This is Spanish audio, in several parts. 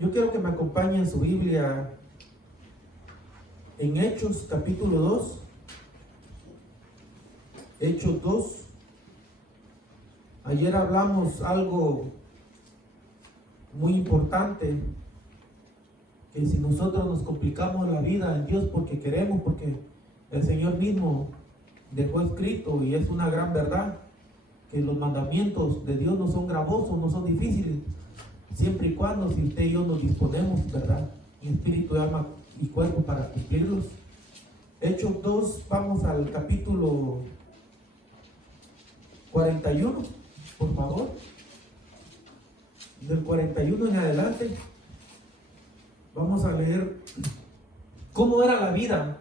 Yo quiero que me acompañe en su Biblia en Hechos capítulo 2. Hechos 2. Ayer hablamos algo muy importante, que si nosotros nos complicamos la vida en Dios porque queremos, porque el Señor mismo dejó escrito, y es una gran verdad, que los mandamientos de Dios no son gravosos, no son difíciles, siempre y cuando si usted y yo nos disponemos, ¿verdad?, en espíritu, alma y cuerpo para cumplirlos. Hechos 2, vamos al capítulo 41, por favor. Del 41 en adelante vamos a leer cómo era la vida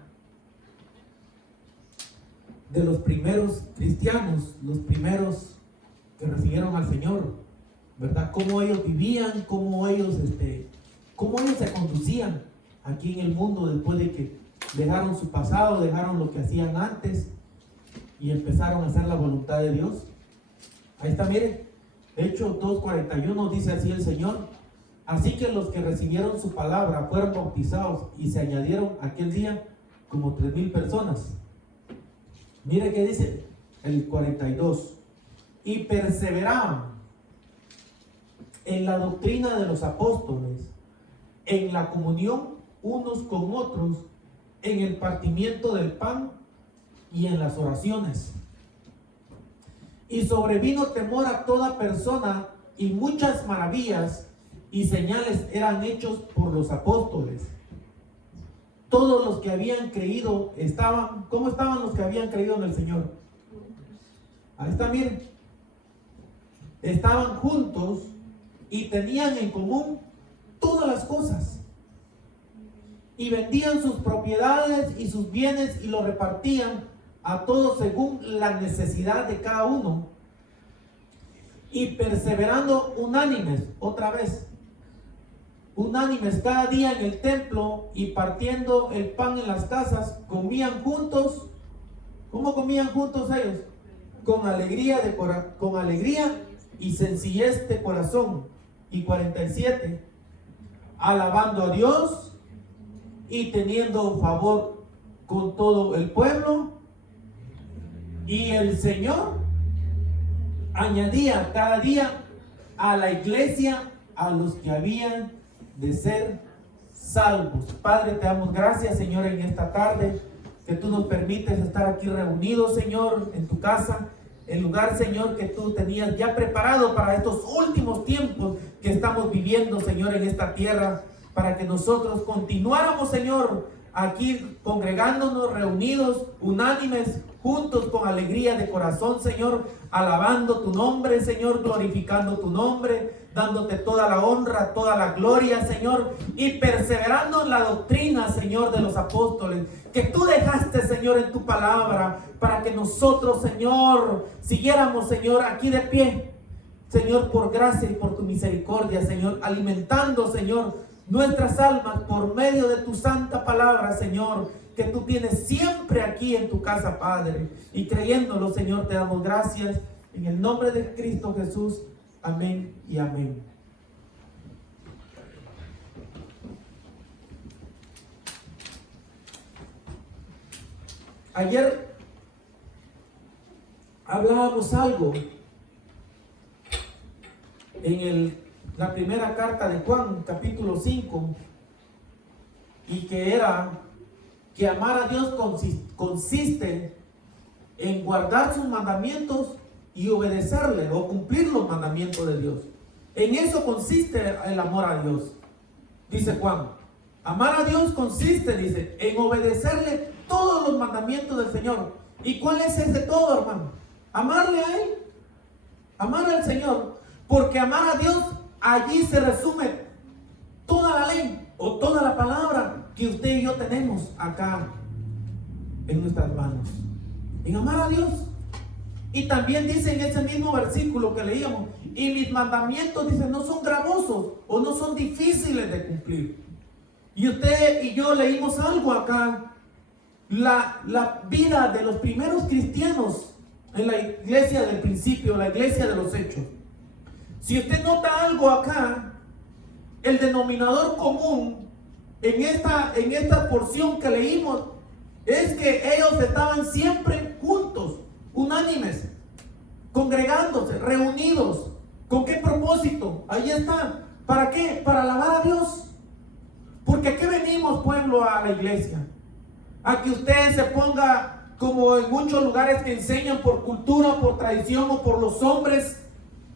de los primeros cristianos, los primeros que recibieron al Señor, ¿verdad? Cómo ellos vivían, cómo ellos se conducían aquí en el mundo después de que dejaron su pasado, dejaron lo que hacían antes y empezaron a hacer la voluntad de Dios. Ahí está, miren, Hechos 2:41 dice así el Señor: así que los que recibieron su palabra fueron bautizados, y se añadieron aquel día como 3,000 personas. Mire que dice el 42: y perseveraban en la doctrina de los apóstoles, en la comunión unos con otros, en el partimiento del pan y en las oraciones. Y sobrevino temor a toda persona, y muchas maravillas y señales eran hechos por los apóstoles. Todos los que habían creído estaban, ¿cómo estaban los que habían creído en el Señor? Ahí está, miren. Estaban juntos y tenían en común todas las cosas. Y vendían sus propiedades y sus bienes y lo repartían a todos según la necesidad de cada uno. Y perseverando unánimes, otra vez, unánimes cada día en el templo y partiendo el pan en las casas, comían juntos. ¿Cómo comían juntos ellos? Con alegría y sencillez de corazón. Y 47, alabando a Dios y teniendo favor con todo el pueblo. Y el Señor añadía cada día a la iglesia a los que habían de ser salvos. Padre, te damos gracias, Señor, en esta tarde, que tú nos permites estar aquí reunidos, Señor, en tu casa, el lugar, Señor, que tú tenías ya preparado para estos últimos tiempos que estamos viviendo, Señor, en esta tierra, para que nosotros continuáramos, Señor, aquí congregándonos, reunidos, unánimes, juntos, con alegría de corazón, Señor, alabando tu nombre, Señor, glorificando tu nombre, dándote toda la honra, toda la gloria, Señor, y perseverando en la doctrina, Señor, de los apóstoles, que tú dejaste, Señor, en tu palabra, para que nosotros, Señor, siguiéramos, Señor, aquí de pie, Señor, por gracia y por tu misericordia, Señor, alimentando, Señor, nuestras almas por medio de tu santa palabra, Señor, que tú tienes siempre aquí en tu casa, Padre. Y creyéndolo, Señor, te damos gracias en el nombre de Cristo Jesús. Amén y amén. Ayer hablábamos algo en la primera carta de Juan, capítulo 5, y que era que amar a Dios consiste en guardar sus mandamientos y obedecerle o cumplir los mandamientos de Dios. En eso consiste el amor a Dios, dice Juan. Amar a Dios consiste, dice, en obedecerle todos los mandamientos del Señor. ¿Y cuál es ese todo, hermano? Amarle a Él, amar al Señor, porque amar a Dios, allí se resume toda la ley o toda la palabra que usted y yo tenemos acá en nuestras manos, en amar a Dios. Y también dice en ese mismo versículo que leíamos, y mis mandamientos, dice, no son gravosos o no son difíciles de cumplir. Y usted y yo leímos algo acá, la vida de los primeros cristianos en la iglesia del principio, la iglesia de los hechos. Si usted nota algo acá, el denominador común en esta porción que leímos es que ellos estaban siempre juntos, unánimes, congregándose, reunidos. ¿Con qué propósito? Ahí está. ¿Para qué? Para alabar a Dios. Porque aquí venimos, pueblo, a la iglesia. A que usted se ponga como en muchos lugares que enseñan por cultura, por tradición o por los hombres,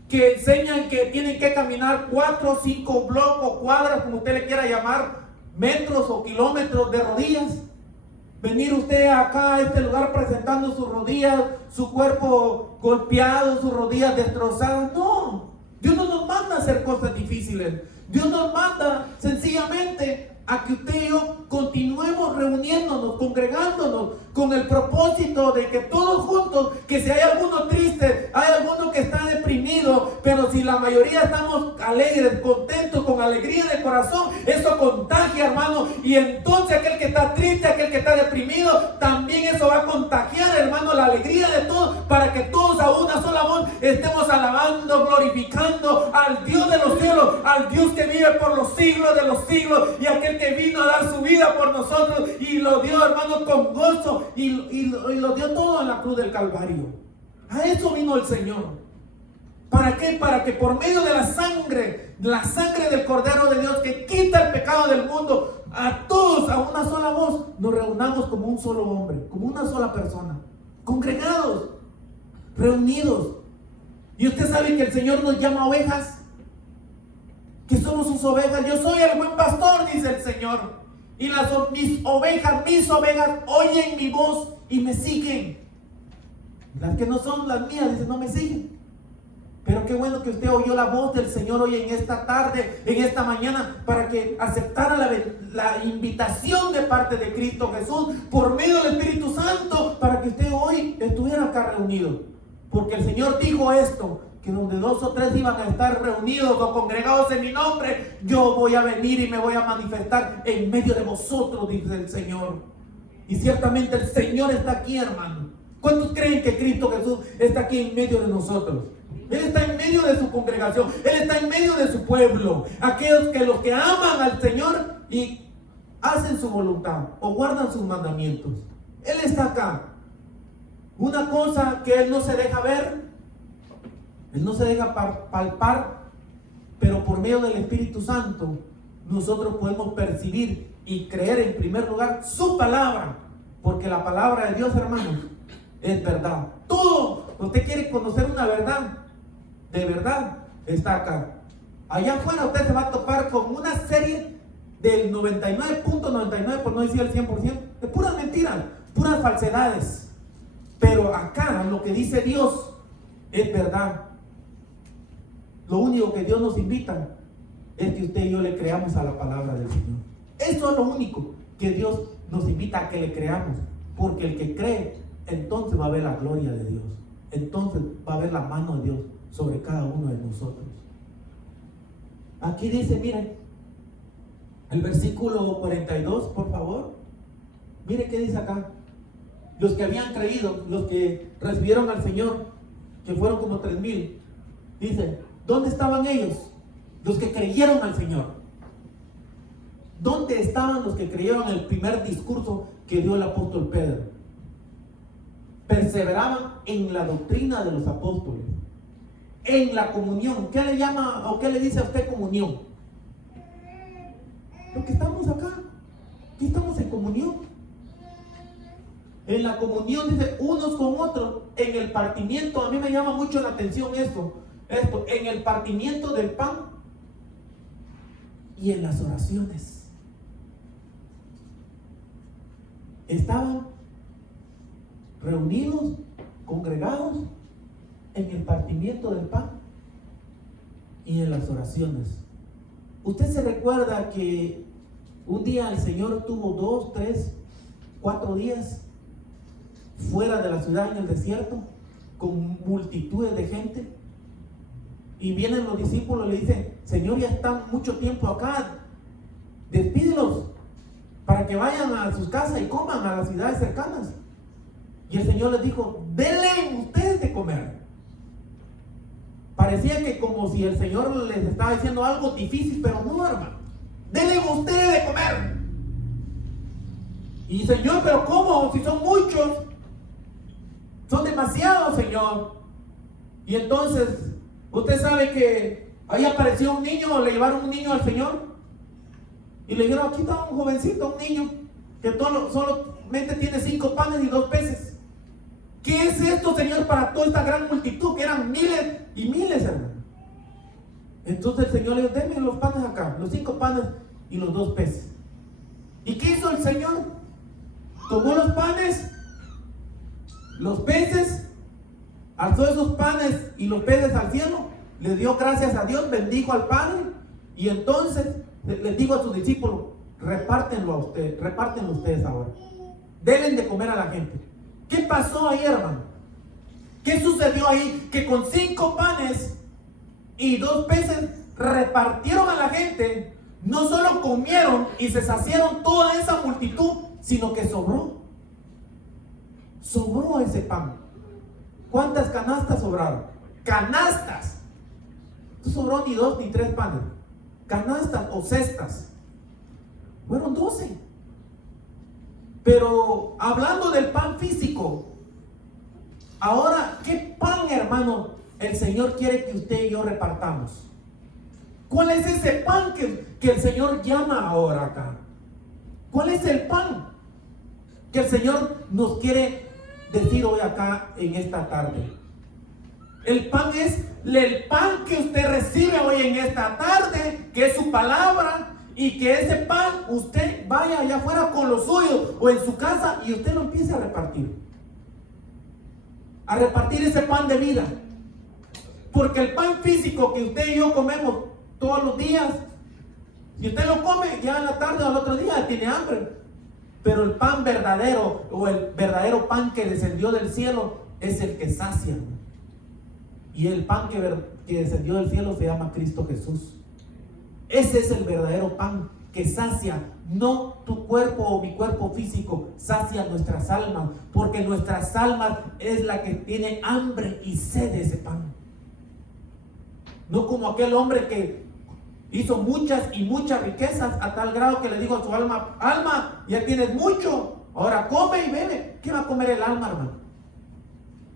que enseñan que tienen que caminar 4, 5 blocos o cuadras, como usted le quiera llamar, metros o kilómetros de rodillas. Venir usted acá a este lugar presentando sus rodillas, su cuerpo golpeado, sus rodillas destrozadas. No, Dios no nos manda a hacer cosas difíciles. Dios nos manda sencillamente a que usted y yo continuemos reuniéndonos, congregándonos con el propósito de que todos juntos, que si hay alguno triste, hay alguno que está deprimido, pero si la mayoría estamos alegres, contentos, con alegría de corazón, eso contagia, hermano, y entonces aquel que está triste, aquel que está deprimido, también eso va a contagiar, hermano, la alegría de todos, para que todos a una sola voz estemos alabando, glorificando al Dios de los cielos, al Dios que vive por los siglos de los siglos, y aquel que vino a dar su vida por nosotros y lo dio, hermano, con gozo, y lo dio todo en la cruz del Calvario. A eso vino el Señor. ¿Para qué? Para que por medio de la sangre del Cordero de Dios que quita el pecado del mundo, a todos a una sola voz nos reunamos como un solo hombre, como una sola persona, congregados, reunidos. Y usted sabe que el Señor nos llama ovejas, que somos sus ovejas. Yo soy el buen pastor, dice el Señor, y mis ovejas oyen mi voz y me siguen. Las que no son las mías, dice, no me siguen. Pero qué bueno que usted oyó la voz del Señor hoy en esta tarde, en esta mañana, para que aceptara la invitación de parte de Cristo Jesús por medio del Espíritu Santo, para que usted hoy estuviera acá reunido. Porque el Señor dijo esto, que donde 2 o 3 iban a estar reunidos o congregados en mi nombre, yo voy a venir y me voy a manifestar en medio de vosotros, dice el Señor. Y ciertamente el Señor está aquí, hermano. ¿Cuántos creen que Cristo Jesús está aquí en medio de nosotros? Él está en medio de su congregación, Él está en medio de su pueblo. Aquellos que los que aman al Señor y hacen su voluntad o guardan sus mandamientos. Él está acá. Una cosa que Él no se deja ver, Él no se deja palpar, pero por medio del Espíritu Santo nosotros podemos percibir y creer en primer lugar su palabra, porque la palabra de Dios, hermanos, es verdad. Todo, usted quiere conocer una verdad, de verdad, está acá. Allá afuera usted se va a topar con una serie del 99.99, por no decir el 100%, de puras mentiras, puras falsedades. Pero acá lo que dice Dios es verdad. Lo único que Dios nos invita es que usted y yo le creamos a la palabra del Señor. Eso es lo único que Dios nos invita a que le creamos. Porque el que cree, entonces va a ver la gloria de Dios. Entonces va a ver la mano de Dios sobre cada uno de nosotros. Aquí dice, miren, el versículo 42, por favor. Mire qué dice acá. Los que habían creído, los que recibieron al Señor, que fueron como 3,000, dice, ¿dónde estaban ellos? Los que creyeron al Señor. ¿Dónde estaban los que creyeron el primer discurso que dio el apóstol Pedro? Perseveraban en la doctrina de los apóstoles, en la comunión. ¿Qué le llama o qué le dice a usted comunión? Lo que estamos acá, aquí estamos en comunión. En la comunión, dice, unos con otros, en el partimiento. A mí me llama mucho la atención esto, en el partimiento del pan y en las oraciones. Estaban reunidos, congregados, en el partimiento del pan y en las oraciones. ¿Usted se recuerda que un día el Señor tuvo 2, 3, 4 días fuera de la ciudad en el desierto con multitudes de gente? Y vienen los discípulos y le dicen, Señor, ya están mucho tiempo acá, despídelos para que vayan a sus casas y coman a las ciudades cercanas. Y el Señor les dijo, denle ustedes de comer. parecía que como si el Señor les estaba diciendo algo difícil, pero no, hermano. Denle ustedes de comer. Y Señor, pero ¿cómo? Si son muchos, son demasiados, Señor. Y entonces, usted sabe que ahí apareció un niño, le llevaron un niño al Señor. Y le dijeron, aquí está un jovencito, un niño, que solamente tiene 5 panes y 2 peces. ¿Qué es esto, Señor, para toda esta gran multitud, que eran miles y miles, hermano? Entonces el Señor le dijo, denme los panes acá, los 5 panes y los 2 peces. ¿Y qué hizo el Señor? Tomó los panes, los peces, alzó esos panes y los peces al cielo, le dio gracias a Dios, bendijo al Padre, y entonces les digo a sus discípulos, repártenlo ustedes ahora. Deben de comer a la gente. ¿Qué pasó ahí, hermano? ¿Qué sucedió ahí? Que con 5 panes y 2 peces repartieron a la gente. No solo comieron y se saciaron toda esa multitud, sino que sobró. Sobró ese pan. ¿Cuántas canastas sobraron? Canastas. No sobró ni 2 ni 3 panes. Canastas o cestas. Fueron 12. Pero hablando del pan físico, ahora, ¿qué pan, hermano, el Señor quiere que usted y yo repartamos? ¿Cuál es ese pan que el Señor llama ahora acá? ¿Cuál es el pan que el Señor nos quiere decir hoy acá en esta tarde? El pan es el pan que usted recibe hoy en esta tarde, que es su palabra, y que ese pan usted vaya allá afuera con los suyos o en su casa y usted lo empiece a repartir. A repartir ese pan de vida. Porque el pan físico que usted y yo comemos todos los días, si usted lo come ya en la tarde o al otro día tiene hambre. Pero el pan verdadero o el verdadero pan que descendió del cielo es el que sacia. Y el pan que descendió del cielo se llama Cristo Jesús. Ese es el verdadero pan que sacia, no tu cuerpo o mi cuerpo físico, sacia nuestras almas, porque nuestras almas es la que tiene hambre y sed de ese pan. No como aquel hombre que hizo muchas y muchas riquezas a tal grado que le dijo a su alma, alma, ya tienes mucho, ahora come y bebe. ¿Qué va a comer el alma, hermano?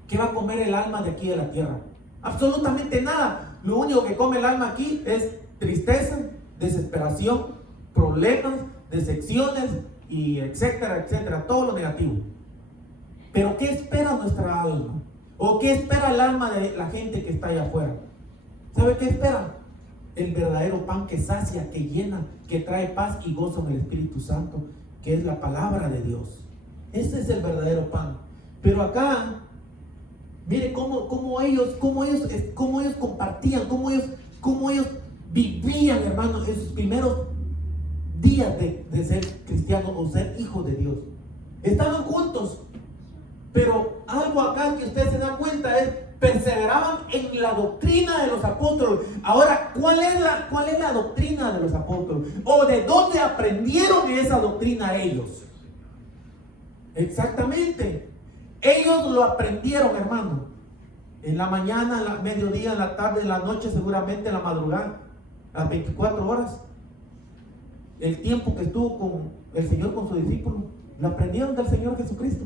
¿Qué va a comer el alma de aquí de la tierra? Absolutamente nada. Lo único que come el alma aquí es tristeza, desesperación, problemas, decepciones y etcétera, etcétera, todo lo negativo. Pero ¿qué espera nuestra alma? ¿O qué espera el alma de la gente que está allá afuera? ¿Sabe qué espera? El verdadero pan que sacia, que llena, que trae paz y gozo en el Espíritu Santo, que es la palabra de Dios. Ese es el verdadero pan. Pero acá, mire cómo ellos compartían, cómo ellos vivían, hermanos, esos primeros días de ser cristianos o ser hijos de Dios. Estaban juntos, pero algo acá que usted se da cuenta es, perseveraban en la doctrina de los apóstoles. Ahora, ¿cuál es la doctrina de los apóstoles? ¿O de dónde aprendieron esa doctrina ellos? Exactamente, ellos lo aprendieron, hermano, en la mañana, en el mediodía, en la tarde, en la noche, seguramente en la madrugada, las 24 horas. El tiempo que estuvo con el Señor, con sus discípulos, lo aprendieron del Señor Jesucristo.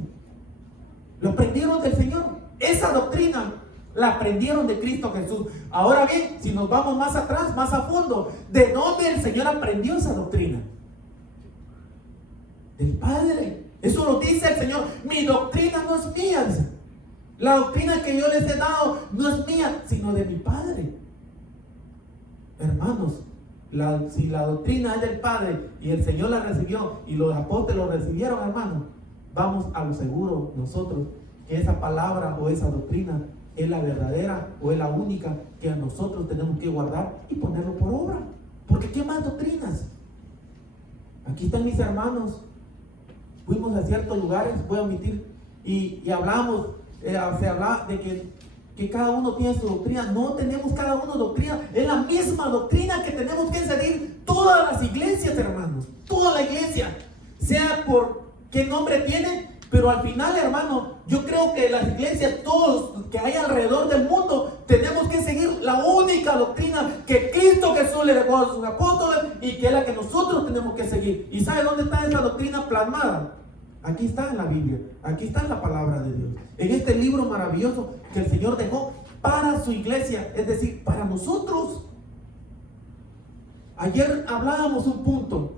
Lo aprendieron del Señor. Esa doctrina la aprendieron de Cristo Jesús. Ahora bien, si nos vamos más atrás, más a fondo, ¿de dónde el Señor aprendió esa doctrina? Del Padre. Eso lo dice el Señor. Mi doctrina no es mía. La doctrina que yo les he dado no es mía, sino de mi Padre. Hermanos, si la doctrina es del Padre y el Señor la recibió y los apóstoles lo recibieron, hermanos, vamos a lo seguro nosotros que esa palabra o esa doctrina es la verdadera o es la única que a nosotros tenemos que guardar y ponerlo por obra. Porque ¿qué más doctrinas? Aquí están mis hermanos. Fuimos a ciertos lugares, voy a omitir, y hablamos, se habla de que cada uno tiene su doctrina. No tenemos cada uno doctrina, es la misma doctrina que tenemos que seguir todas las iglesias, hermanos. Toda la iglesia, sea por qué nombre tiene, pero al final, hermano, yo creo que las iglesias, todos que hay alrededor del mundo, tenemos que seguir la dejó a sus apóstoles y que es la que nosotros tenemos que seguir. ¿Y sabe dónde está esa doctrina plasmada? Aquí está en la Biblia, aquí está en la palabra de Dios, en este libro maravilloso que el Señor dejó para su iglesia, es decir, para nosotros. Ayer hablábamos un punto,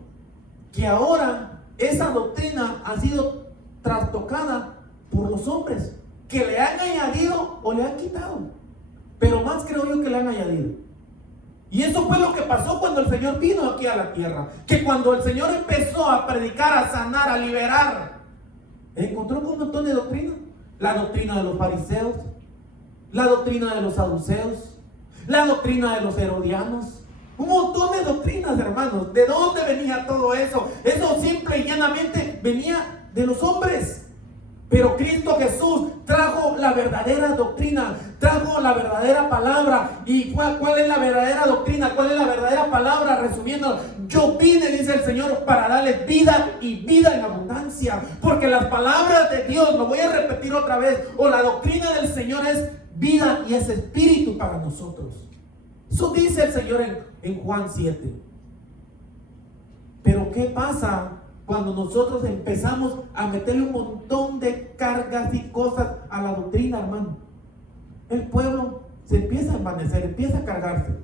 que ahora esa doctrina ha sido trastocada por los hombres, que le han añadido o le han quitado, pero más creo yo que le han añadido. Y eso fue lo que pasó cuando el Señor vino aquí a la tierra, que cuando el Señor empezó a predicar, a sanar, a liberar, encontró con un montón de doctrinas. La doctrina de los fariseos, la doctrina de los saduceos, la doctrina de los herodianos, un montón de doctrinas, hermanos. ¿De dónde venía todo eso? Eso simple y llanamente venía de los hombres. Pero Cristo Jesús trajo la verdadera doctrina, trajo la verdadera palabra. ¿Y cuál es la verdadera doctrina? ¿Cuál es la verdadera palabra? Resumiendo, yo vine, dice el Señor, para darles vida y vida en abundancia. Porque las palabras de Dios, lo voy a repetir otra vez, o la doctrina del Señor es vida y es espíritu para nosotros. Eso dice el Señor en Juan 7. Pero ¿qué pasa cuando nosotros empezamos a meterle un montón de cargas y cosas a la doctrina, hermano? El pueblo se empieza a envanecer, empieza a cargarse.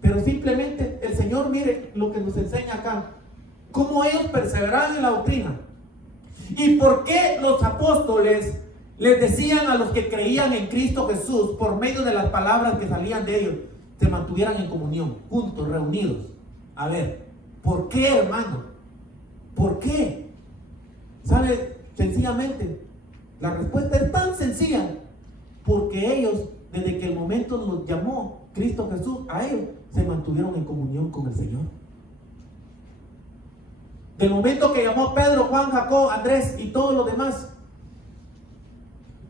Pero simplemente el Señor, mire lo que nos enseña acá, cómo ellos perseveraban en la doctrina. ¿Y por qué los apóstoles les decían a los que creían en Cristo Jesús, por medio de las palabras que salían de ellos, se mantuvieran en comunión, juntos, reunidos? A ver, ¿por qué, hermano? ¿Por qué? ¿Sabe? Sencillamente, la respuesta es tan sencilla, porque ellos, desde que el momento los llamó Cristo Jesús, a ellos se mantuvieron en comunión con el Señor. Del momento que llamó Pedro, Juan, Jacob, Andrés y todos los demás,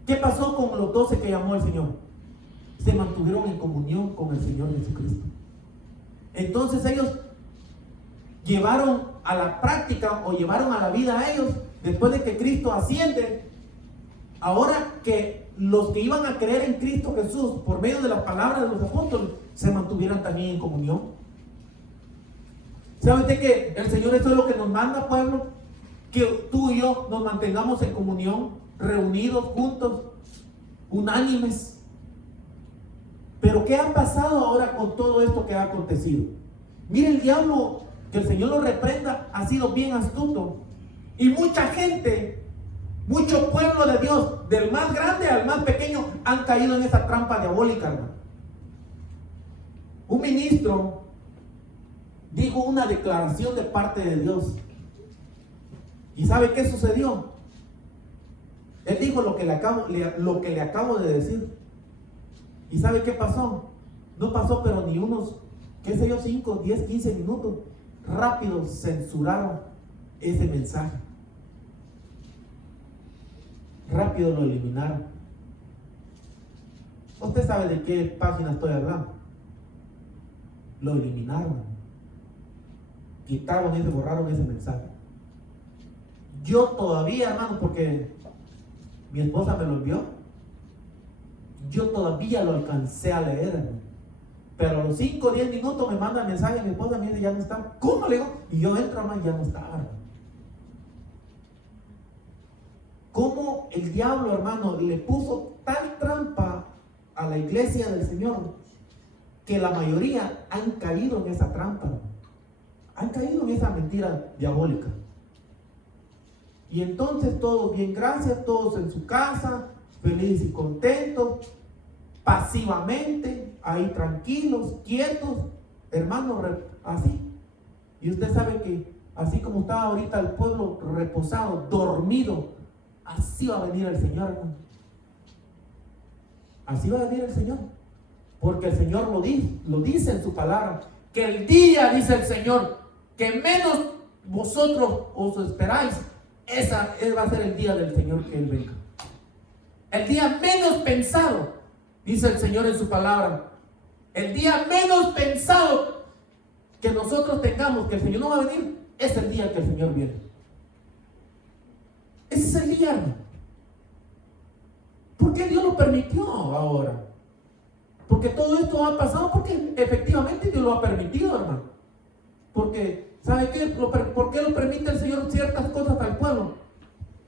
¿qué pasó con los 12 que llamó el Señor? Se mantuvieron en comunión con el Señor Jesucristo. Entonces ellos llevaron a la práctica o llevaron a la vida a ellos, después de que Cristo asciende, ahora que los que iban a creer en Cristo Jesús por medio de las palabras de los apóstoles se mantuvieran también en comunión. ¿Sabe usted que el Señor eso es lo que nos manda, pueblo? Que tú y yo nos mantengamos en comunión, reunidos, juntos, unánimes. Pero ¿qué ha pasado ahora con todo esto que ha acontecido? Mire, el diablo, que el Señor lo reprenda, ha sido bien astuto. Y mucha gente, mucho pueblo de Dios, del más grande al más pequeño, han caído en esa trampa diabólica, hermano. Un ministro dijo una declaración de parte de Dios. ¿Y sabe qué sucedió? Él dijo lo que le acabo de decir. ¿Y sabe qué pasó? No pasó pero ni unos, qué sé yo, 5, 10, 15 minutos. Rápido censuraron ese mensaje. Rápido lo eliminaron. Usted sabe de qué página estoy hablando. Lo eliminaron. Quitaron ese, borraron ese mensaje. Yo todavía, hermano, porque mi esposa me lo envió, yo todavía lo alcancé a leer, hermano. Pero a los 5 o 10 minutos me manda el mensaje, mi esposa me dice, ya no está. ¿Cómo? Le digo, y yo entro, hermano, y ya no está, hermano. ¿Cómo el diablo, hermano, le puso tal trampa a la iglesia del Señor que la mayoría han caído en esa trampa, hermano? Han caído en esa mentira diabólica. Y entonces todos bien, gracias, todos en su casa, felices y contentos, pasivamente, ahí tranquilos, quietos, hermanos, así. Y usted sabe que así como está ahorita el pueblo reposado, dormido, así va a venir el Señor, hermano. Así va a venir el Señor. Porque el Señor lo dice en su palabra, que el día, dice el Señor, que menos vosotros os esperáis, ese va a ser el día del Señor que Él venga. El día menos pensado, dice el Señor en su palabra, el día menos pensado que nosotros tengamos que el Señor no va a venir, es el día que el Señor viene. Ese es el día, hermano. ¿Por qué Dios lo permitió ahora? Porque todo esto ha pasado porque efectivamente Dios lo ha permitido, hermano. Porque, ¿sabe qué? ¿Por qué lo permite el Señor ciertas cosas al pueblo?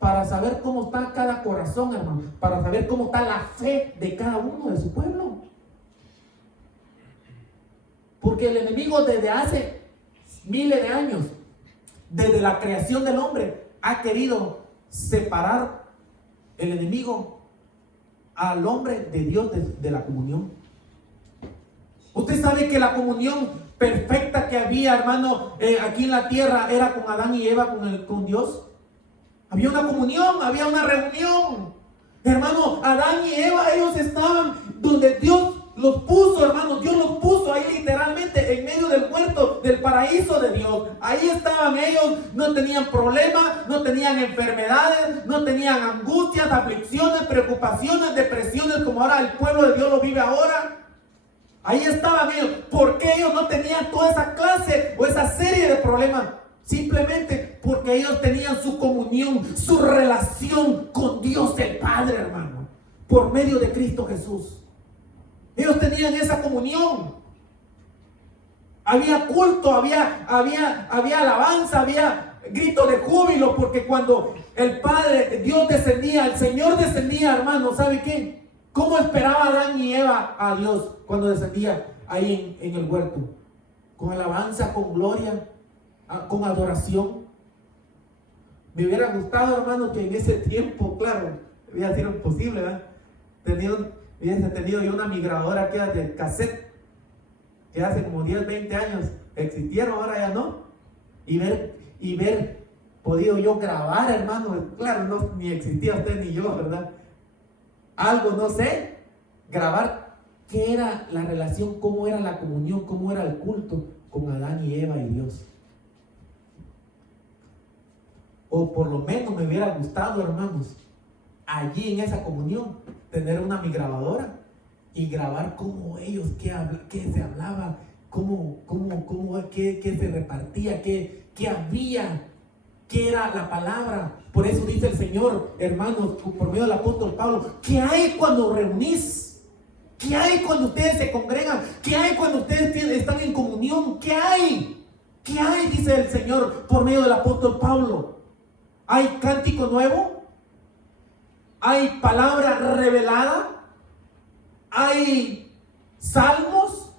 Para saber cómo está cada corazón, hermano. Para saber cómo está la fe de cada uno de su pueblo. Porque el enemigo desde hace miles de años, desde la creación del hombre, ha querido separar el enemigo al hombre de Dios de la comunión. Usted sabe que la comunión perfecta que había, hermano, aquí en la tierra era con Adán y Eva, con Dios. Había una comunión, había una reunión. Hermano, Adán y Eva, ellos estaban donde Dios los puso, hermano. Dios los puso ahí literalmente en medio del huerto, del paraíso de Dios. Ahí estaban ellos, no tenían problemas, no tenían enfermedades, no tenían angustias, aflicciones, preocupaciones, depresiones como ahora el pueblo de Dios lo vive ahora. Ahí estaban ellos. ¿Por qué ellos no tenían toda esa clase o esa serie de problemas? Simplemente porque ellos tenían su comunión, su relación con Dios el Padre, hermano, por medio de Cristo Jesús. Ellos tenían esa comunión. Había culto, había alabanza, había grito de júbilo, porque cuando el Padre, Dios descendía, el Señor descendía, hermano, ¿sabe qué? ¿Cómo esperaba Adán y Eva a Dios cuando descendía ahí en el huerto? Con alabanza, con gloria, con adoración. Me hubiera gustado, hermano, que en ese tiempo, claro, hubiera sido imposible, ¿verdad? Hubiese tenido yo una migradora que era de cassette, que hace como 10, 20 años existieron, ahora ya no. Y ver podido yo grabar, hermano, claro, no, ni existía usted ni yo, ¿verdad? Algo, no sé, grabar qué era la relación, cómo era la comunión, cómo era el culto con Adán y Eva y Dios. O por lo menos me hubiera gustado, hermanos, allí en esa comunión, tener una mi grabadora y grabar cómo ellos, qué se hablaba, qué se repartía, qué había, qué era la palabra. Por eso dice el Señor, hermanos, por medio del apóstol Pablo, ¿qué hay cuando reunís? ¿Qué hay cuando ustedes se congregan? ¿Qué hay cuando ustedes están en comunión? ¿Qué hay? ¿Qué hay? Dice el Señor por medio del apóstol Pablo. ¿Hay cántico nuevo? ¿Hay palabra revelada? ¿Hay salmos?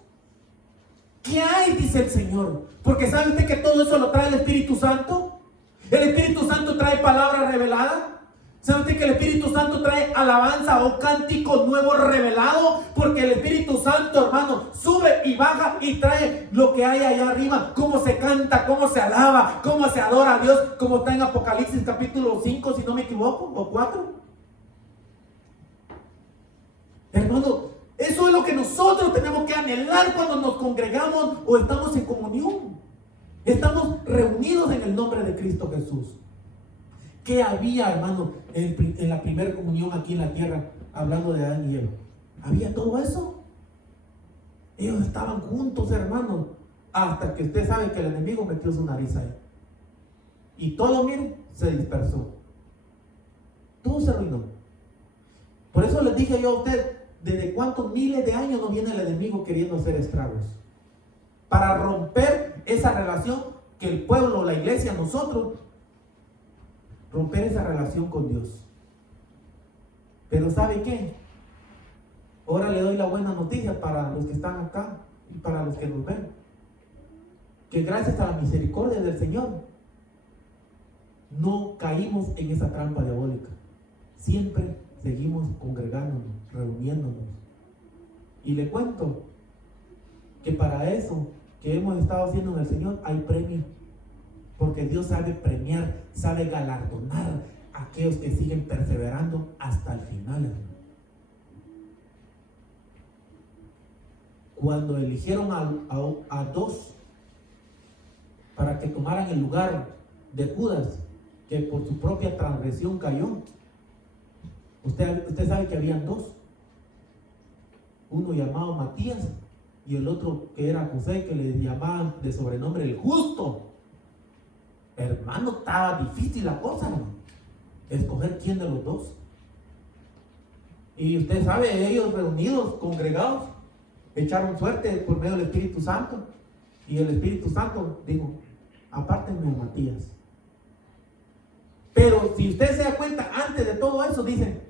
¿Qué hay? Dice el Señor. Porque ¿sabe usted que todo eso lo trae el Espíritu Santo? El Espíritu Santo trae palabra revelada. ¿Sabe usted que el Espíritu Santo trae alabanza o cántico nuevo revelado? Porque el Espíritu Santo, hermano, sube y baja y trae lo que hay allá arriba. Cómo se canta, cómo se alaba, cómo se adora a Dios. Como está en Apocalipsis capítulo 5, si no me equivoco, o 4. Hermano, eso es lo que nosotros tenemos que anhelar cuando nos congregamos o estamos en comunión. Estamos reunidos en el nombre de Cristo Jesús. ¿Qué había, hermano, en la primera comunión aquí en la tierra, hablando de Adán y Eva? ¿Había todo eso? Ellos estaban juntos, hermano, hasta que usted sabe que el enemigo metió su nariz ahí. Y todo, miren, se dispersó. Todo se arruinó. Por eso les dije yo a usted, ¿desde cuántos miles de años no viene el enemigo queriendo hacer estragos? Para romper esa relación que el pueblo, la iglesia, nosotros, romper esa relación con Dios. Pero ¿sabe qué? Ahora le doy la buena noticia para los que están acá y para los que nos ven. Que gracias a la misericordia del Señor, no caímos en esa trampa diabólica. Siempre seguimos congregándonos, reuniéndonos. Y le cuento que para eso que hemos estado haciendo en el Señor hay premio. Porque Dios sabe premiar, sabe galardonar a aquellos que siguen perseverando hasta el final, hermano. Cuando eligieron a dos para que tomaran el lugar de Judas, que por su propia transgresión cayó, usted sabe que habían dos. Uno llamado Matías y el otro que era José, que le llamaban de sobrenombre el Justo. Hermano, estaba difícil la cosa, ¿no? Escoger quién de los dos. Y usted sabe, ellos reunidos, congregados, echaron suerte por medio del Espíritu Santo. Y el Espíritu Santo dijo, apártenme a Matías. Pero si usted se da cuenta, antes de todo eso, dicen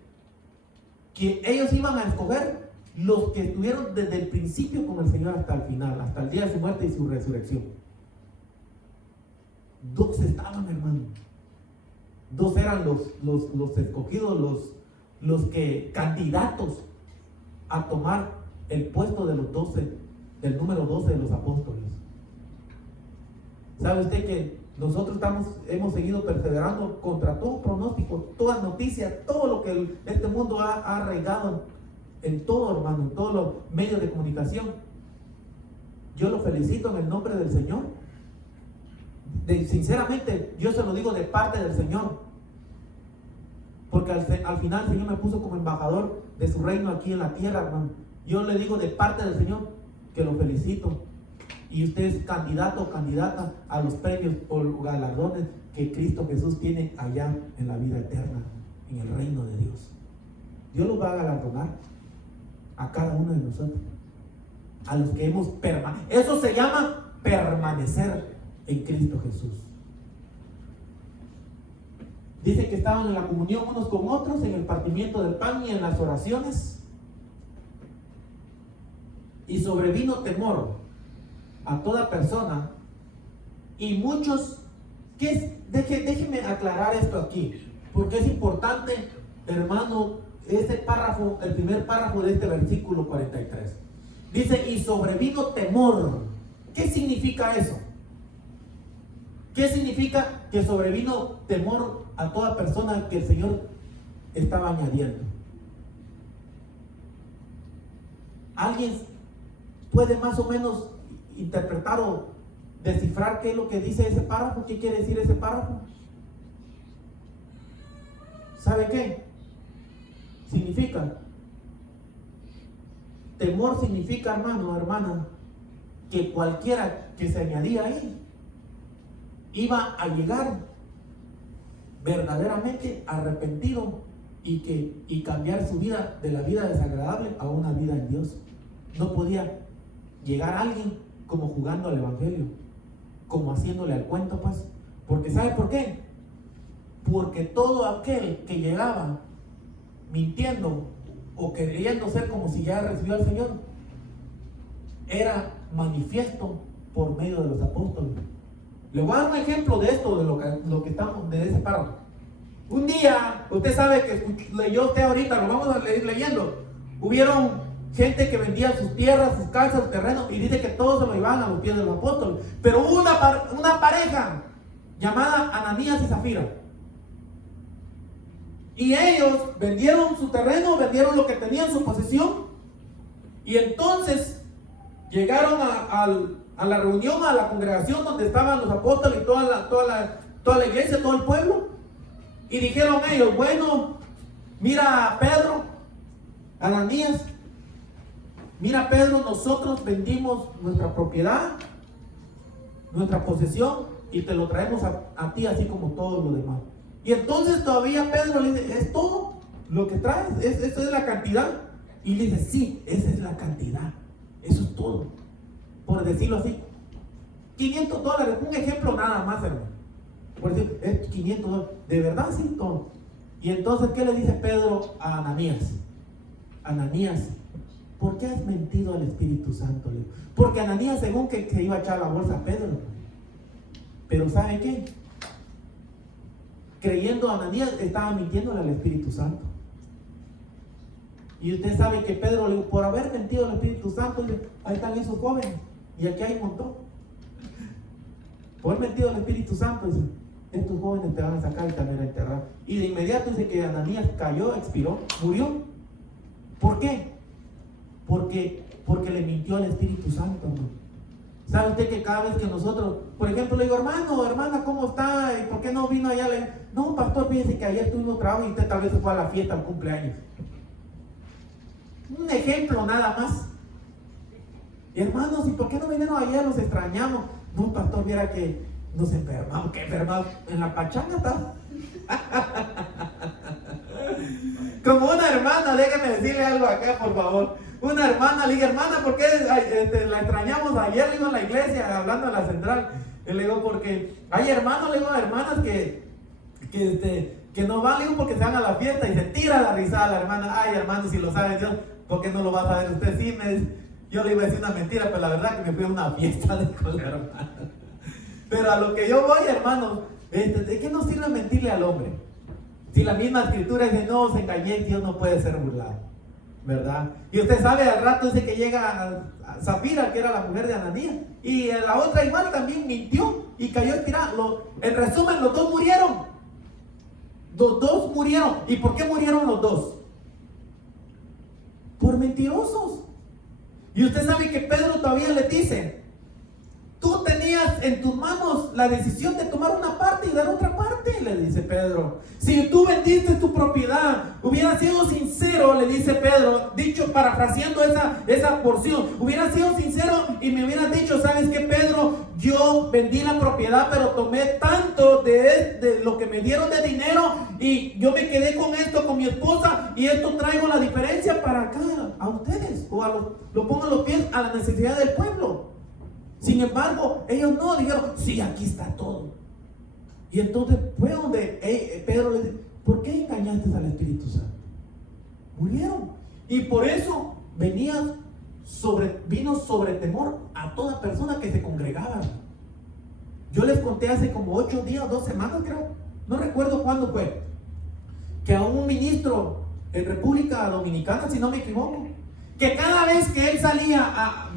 que ellos iban a escoger los que estuvieron desde el principio con el Señor hasta el final, hasta el día de su muerte y su resurrección. 2 estaban, hermano. 2 eran los escogidos, los que candidatos a tomar el puesto de los 12, del número 12 de los apóstoles. ¿Sabe usted que nosotros hemos seguido perseverando contra todo pronóstico, toda noticia, todo lo que este mundo ha arraigado en todo, hermano, en todos los medios de comunicación? Yo lo felicito en el nombre del Señor. Sinceramente, yo se lo digo de parte del Señor, porque al final el Señor me puso como embajador de su reino aquí en la tierra, hermano. Yo le digo de parte del Señor que lo felicito. Y usted es candidato o candidata a los premios o galardones que Cristo Jesús tiene allá en la vida eterna, en el reino de Dios. Dios los va a galardonar a cada uno de nosotros, a los que hemos permanecido. Eso se llama permanecer en Cristo Jesús. Dice que estaban en la comunión unos con otros, en el partimiento del pan y en las oraciones. Y sobrevino temor a toda persona, y muchos, déjeme aclarar esto aquí, porque es importante, hermano, este párrafo, el primer párrafo de este versículo 43. Dice, y sobrevino temor. ¿Qué significa eso? ¿Qué significa que sobrevino temor a toda persona que el Señor estaba añadiendo? ¿Alguien puede más o menos interpretar o descifrar qué es lo que dice ese párrafo? ¿Qué quiere decir ese párrafo? ¿Sabe qué significa? Temor significa, hermano, hermana, que cualquiera que se añadía ahí iba a llegar verdaderamente arrepentido y cambiar su vida de la vida desagradable a una vida en Dios. No podía llegar alguien como jugando al evangelio, como haciéndole al cuento, pues. Porque ¿sabe por qué? Porque todo aquel que llegaba mintiendo o queriendo ser como si ya recibió al Señor, era manifiesto por medio de los apóstoles. Le voy a dar un ejemplo de esto, de lo que estamos, de ese párrafo. Un día, usted sabe que leyó usted ahorita, lo vamos a ir leyendo. Hubieron gente que vendía sus tierras, sus casas, sus terrenos, y dice que todos se lo llevaban a los pies de los apóstoles. Pero hubo una pareja llamada Ananías y Zafira. Y ellos vendieron su terreno, vendieron lo que tenían en su posesión. Y entonces llegaron a la reunión, a la congregación donde estaban los apóstoles y toda la iglesia, todo el pueblo. Y dijeron ellos, bueno, mira Pedro, Ananías, mira Pedro, nosotros vendimos nuestra propiedad, nuestra posesión, y te lo traemos a ti así como todo lo demás. Y entonces todavía Pedro le dice, ¿es todo lo que traes? ¿Esa es la cantidad? Y le dice, sí, esa es la cantidad, eso es todo. Por decirlo así, $500, un ejemplo nada más, hermano. Por decir, es $500, de verdad sí, todo. Y entonces, ¿qué le dice Pedro a Ananías? Ananías, ¿por qué has mentido al Espíritu Santo? Porque Ananías, según que se iba a echar la bolsa a Pedro. Pero ¿sabe qué? Creyendo Ananías, estaba mintiéndole al Espíritu Santo. Y usted sabe que Pedro, por haber mentido al Espíritu Santo, ahí están esos jóvenes, y aquí hay un montón. Por haber mentido al Espíritu Santo, dice, estos jóvenes te van a sacar y te van a enterrar. Y de inmediato dice que Ananías cayó, expiró, murió. ¿Por qué? Porque le mintió al Espíritu Santo, ¿no? ¿Sabe usted que cada vez que nosotros, por ejemplo, le digo, hermano, hermana, ¿cómo está? ¿Y por qué no vino allá? No, pastor, fíjese que ayer tuvimos trabajo y usted tal vez se fue a la fiesta, al cumpleaños. Un ejemplo nada más. Hermanos, ¿y por qué no vinieron ayer? Los extrañamos. No, pastor, viera que nos enfermamos. ¿Qué enfermamos? En la pachanga está. Como una hermana, déjame decirle algo acá, por favor. una hermana, le dije, hermana, ¿por qué la extrañamos? Ayer le iba a la iglesia hablando a la central. Y le digo, porque hay hermanos, le digo, hermanas que no van, le digo, porque se van a la fiesta y se tira la risa a la hermana. Ay, hermano, si lo sabe Dios, ¿por qué no lo va a saber usted? Sí, yo le iba a decir una mentira, pero la verdad que me fui a una fiesta con la hermana. Pero a lo que yo voy, hermano, ¿de qué nos sirve mentirle al hombre? Si la misma escritura dice, no os engañéis, Dios no puede ser burlado, ¿verdad? Y usted sabe, al rato dice que llega a Zafira, que era la mujer de Ananías, y la otra igual también mintió y cayó estirada. En resumen, los dos murieron. Los dos murieron. ¿Y por qué murieron los dos? Por mentirosos. Y usted sabe que Pedro todavía le dice, tú tenías en tus manos la decisión de tomar una parte y dar otra parte, le dice Pedro. Si tú vendiste tu propiedad, hubiera sido sincero, le dice Pedro, dicho, parafraseando esa porción, hubiera sido sincero y me hubieras dicho, ¿sabes qué, Pedro? Yo vendí la propiedad, pero tomé tanto de lo que me dieron de dinero y yo me quedé con esto, con mi esposa, y esto traigo la diferencia para acá, a ustedes, o lo pongo a los pies a la necesidad del pueblo. Sin embargo, ellos no dijeron, sí, aquí está todo. Y entonces fue donde Pedro le dice, ¿por qué engañaste al Espíritu Santo? Murieron. Y por eso vino sobre temor a toda persona que se congregaba. Yo les conté hace como 8 días, 2 semanas creo, no recuerdo cuándo fue, que a un ministro en República Dominicana, si no me equivoco, que cada vez que él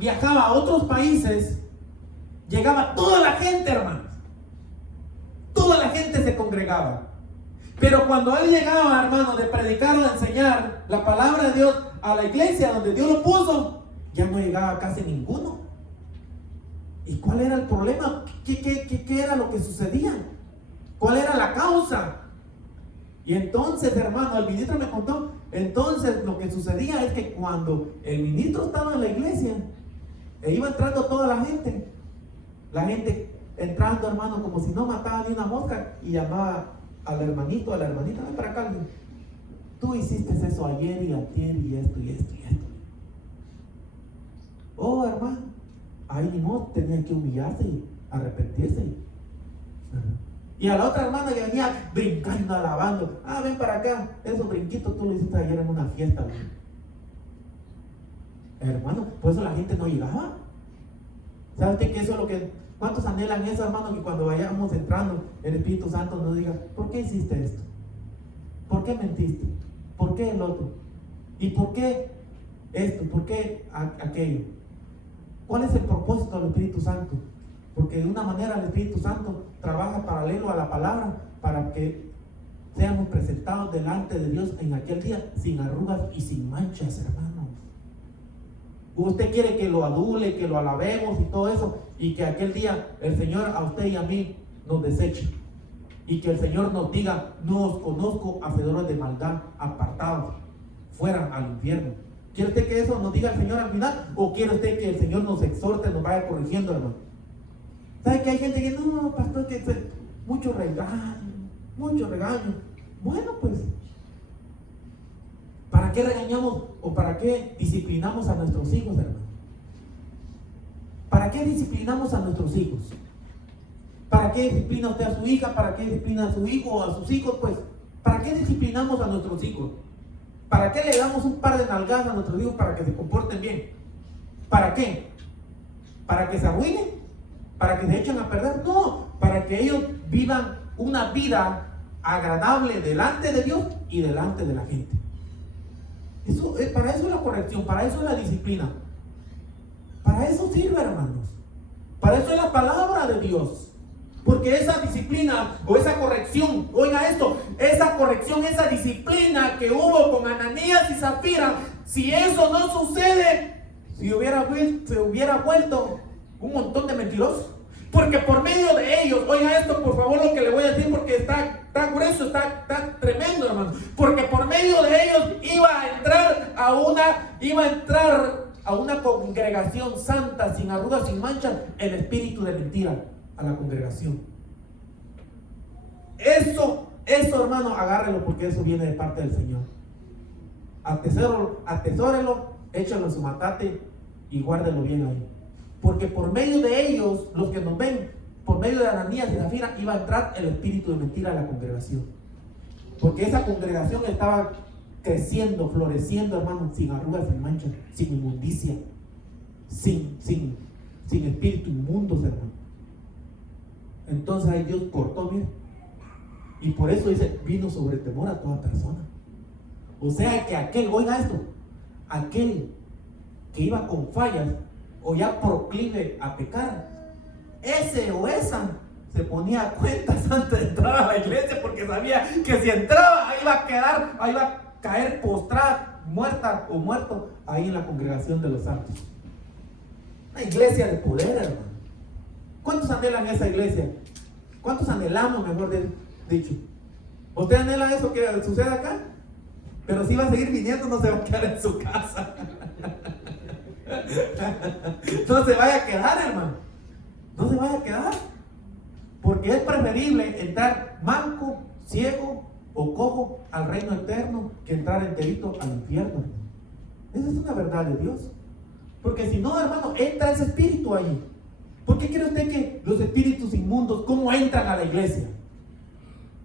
viajaba a otros países, llegaba toda la gente, hermanos. Toda la gente se congregaba. Pero cuando él llegaba, hermano, de predicar o de enseñar la palabra de Dios a la iglesia donde Dios lo puso, ya no llegaba casi ninguno. ¿Y cuál era el problema? ¿Qué era lo que sucedía? ¿Cuál era la causa? Y entonces, hermano, el ministro me contó, entonces lo que sucedía es que cuando el ministro estaba en la iglesia, iba entrando toda la gente entrando, hermano, como si no mataba ni una mosca, y llamaba al hermanito, a la hermanita, ven para acá, tú hiciste eso ayer y antier y esto y esto y esto. Oh, hermano, ahí ni modo, tenía que humillarse y arrepentirse. Y a la otra hermana que venía brincando, alabando, ven para acá, esos brinquitos tú lo hiciste ayer en una fiesta, güey. Hermano, por eso la gente no llegaba. ¿Sabe usted que eso es lo que... ¿Cuántos anhelan eso, hermano? Que cuando vayamos entrando, el Espíritu Santo nos diga, ¿por qué hiciste esto? ¿Por qué mentiste? ¿Por qué el otro? ¿Y por qué esto? ¿Por qué aquello? ¿Cuál es el propósito del Espíritu Santo? Porque de una manera el Espíritu Santo trabaja paralelo a la palabra para que seamos presentados delante de Dios en aquel día sin arrugas y sin manchas, hermano. Usted quiere que lo adule, que lo alabemos y todo eso, y que aquel día el Señor a usted y a mí nos deseche, y que el Señor nos diga, no os conozco, hacedores de maldad, apartados, fuera al infierno. ¿Quiere usted que eso nos diga el Señor al final? ¿O quiere usted que el Señor nos exhorte, nos vaya corrigiendo, hermano? ¿Sabe que hay gente que no, pastor, que mucho regaño? Bueno, pues, ¿para qué regañamos o para qué disciplinamos a nuestros hijos, hermano? ¿Para qué disciplinamos a nuestros hijos? ¿Para qué disciplina usted a su hija? ¿Para qué disciplina a su hijo o a sus hijos? Pues, ¿para qué disciplinamos a nuestros hijos? ¿Para qué le damos un par de nalgadas a nuestros hijos para que se comporten bien? ¿Para qué? ¿Para que se arruinen? ¿Para que se echen a perder? No, para que ellos vivan una vida agradable delante de Dios y delante de la gente. Para eso es la corrección, para eso es la disciplina. Para eso sirve, hermanos. Para eso es la palabra de Dios. Porque esa disciplina o esa corrección, oiga esto, esa corrección, esa disciplina que hubo con Ananías y Zafira, si eso no sucede, se hubiera vuelto un montón de mentirosos. Porque por medio de ellos, oiga esto por favor lo que le voy a decir, porque está grueso, está tremendo, hermano. Porque por medio de ellos iba a entrar a una congregación santa, sin arrugas, sin manchas, el espíritu de mentira a la congregación. Eso hermano, agárrelo, porque eso viene de parte del Señor. Atesórelo échalo en su matate y guárdelo bien ahí. Porque por medio de ellos, los que nos ven, por medio de Ananías y Zafira, iba a entrar el espíritu de mentira a la congregación. Porque esa congregación estaba creciendo, floreciendo, hermano, sin arrugas, sin manchas, sin inmundicia, sin espíritu inmundos, hermano. Entonces ahí Dios cortó, mire. Y por eso dice, vino sobre temor a toda persona. O sea que aquel, oiga esto, aquel que iba con fallas o ya proclive a pecar, ese o esa se ponía a cuentas antes de entrar a la iglesia, porque sabía que si entraba ahí iba a caer postrada, muerta o muerto ahí en la congregación de los santos. Una iglesia de poder, hermano. ¿Cuántos anhelan esa iglesia? ¿Cuántos anhelamos, mejor dicho? ¿Usted anhela eso que suceda acá? Pero si va a seguir viniendo, no se va a quedar en su casa. No se vaya a quedar, hermano. No se vaya a quedar. Porque es preferible entrar manco, ciego o cojo al reino eterno que entrar enterito al infierno. Esa es una verdad de Dios. Porque si no, hermano, entra ese espíritu ahí. ¿Por qué cree usted que los espíritus inmundos, cómo entran a la iglesia?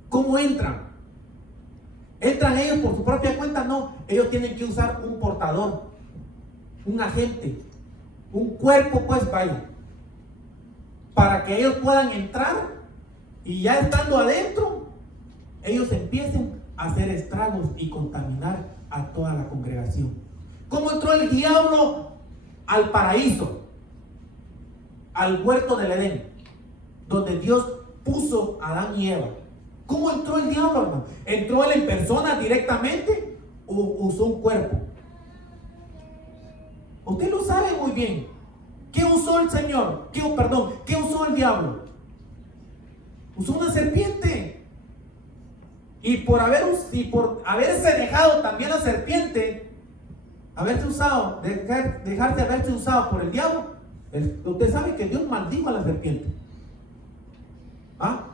¿Cómo entran? ¿Entran ellos por su propia cuenta? No, ellos tienen que usar un portador, un agente, un cuerpo, pues vaya, para que ellos puedan entrar y ya estando adentro, ellos empiecen a hacer estragos y contaminar a toda la congregación. ¿Cómo entró el diablo al paraíso, al huerto del Edén, donde Dios puso a Adán y Eva? ¿Cómo entró el diablo, hermano? ¿Entró él en persona directamente o usó un cuerpo? Usted lo sabe muy bien. ¿Qué usó el Señor? ¿Qué usó el diablo? Usó una serpiente. Y por haberse dejado también la serpiente, dejarse haberse usado por el diablo, usted sabe que Dios maldijo a la serpiente. ¿Ah?